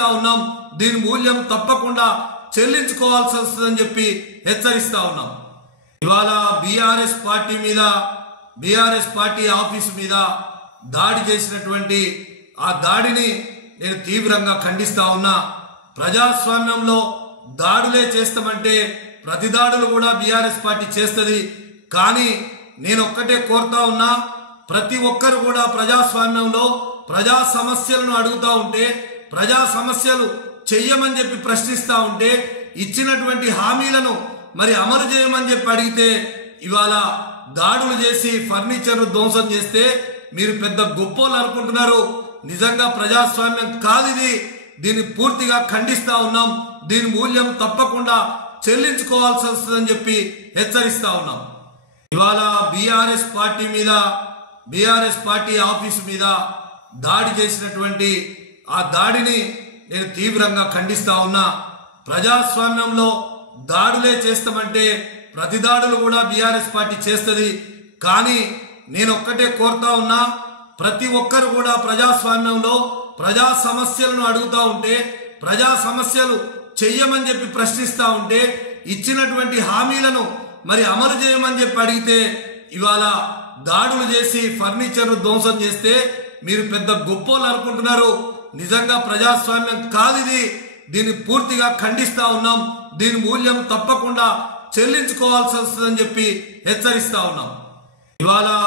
ఖండిస్తా ఉన్నాం. దీని మూల్యం తప్పకుండా చెల్లించుకోవాల్సి వస్తుందని చెప్పి హెచ్చరిస్తా ఉన్నాం. ఇవాళ బీఆర్ఎస్ పార్టీ ఆఫీసు మీద దాడి చేసినటువంటి ఆ దాడిని నేను తీవ్రంగా ఖండిస్తా ఉన్నా. ప్రజాస్వామ్యంలో దాడులే చేస్తామంటే ప్రతి దాడులు కూడా బీఆర్ఎస్ పార్టీ చేస్తుంది. కానీ నేను ఒక్కటే కోరుతా ఉన్నా, ప్రతి ఒక్కరు కూడా ప్రజాస్వామ్యంలో ప్రజా సమస్యలను అడుగుతా ఉంటే, ప్రజా సమస్యలు చెయ్యమని చెప్పి ప్రశ్నిస్తా ఉంటే, ఇచ్చినటువంటి హామీలను మరి అమలు చేయమని చెప్పి అడిగితే ఇవాళ దాడులు చేసి ఫర్నిచర్ ధ్వంసం చేస్తే మీరు పెద్ద గొప్పోళ్ళు అనుకుంటున్నారు. నిజంగా ప్రజాస్వామ్యం కాదు ఇది. దీన్ని పూర్తిగా ఖండిస్తా ఉన్నాం. దీని మూల్యం తప్పకుండా చెల్లించుకోవాల్సి వస్తుందని చెప్పి హెచ్చరిస్తా ఉన్నాం. ఇవాళ బీఆర్ఎస్ పార్టీ ఆఫీసు మీద దాడి చేసినటువంటి ఆ దాడిని నేను తీవ్రంగా ఖండిస్తా ఉన్నా. ప్రజాస్వామ్యంలో దాడులే చేస్తామంటే ప్రతి దాడులు కూడా బీఆర్ఎస్ పార్టీ చేస్తుంది. కానీ నేను ఒక్కటే కోరుతా ఉన్నా, ప్రతి ఒక్కరు కూడా ప్రజాస్వామ్యంలో ప్రజా సమస్యలను అడుగుతా ఉంటే, ప్రజా సమస్యలు చెయ్యమని చెప్పి ప్రశ్నిస్తా ఉంటే, ఇచ్చినటువంటి హామీలను మరి అమలు చేయమని చెప్పి అడిగితే ఇవాళ దాడులు చేసి ఫర్నిచర్ ధ్వంసం చేస్తే మీరు పెద్ద గొప్పోళ్ళు అనుకుంటున్నారు. నిజంగా ప్రజాస్వామ్యం కాదు ఇది. దీన్ని పూర్తిగా ఖండిస్తా ఉన్నాం. దీని మూల్యం తప్పకుండా చెల్లించుకోవాల్సి వస్తుందని చెప్పి హెచ్చరిస్తా ఉన్నాం. ఇవాళ